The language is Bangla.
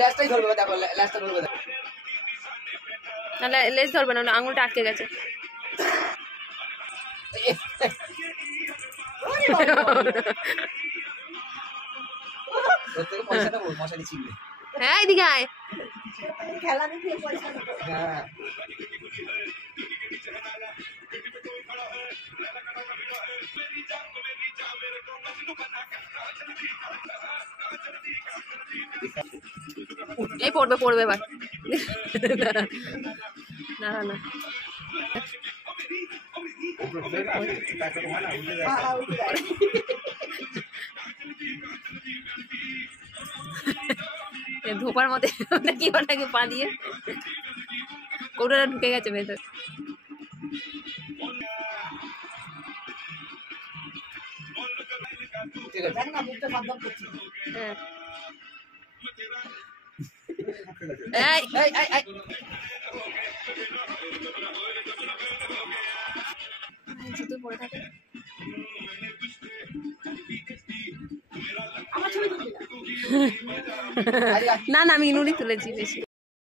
লেজটাই ধরবে, দেখো লেজটা ধরবে, দেখো না লেজ ধরবে না, আঙুলটা আটকে গেছে। পয়সা দেবো, মশারি ছিঁড়বে। হ্যাঁ এদিকে আয়। খেলা দেখে পয়সা দেবো। হ্যাঁ এই পড়বে এবার। না না ধোপার মতে কি ওটাকে পা দিয়ে কৌটোটা ঢুকে গেছে ভেতর। ঠিক আছে, দেখ না মুখটা সাবধান করছি। হ্যাঁ এই এই এই জুতো পরে থাকে। আমার ছবি তুলবি না। না আমি নুড়ি তুলেছি বেশি।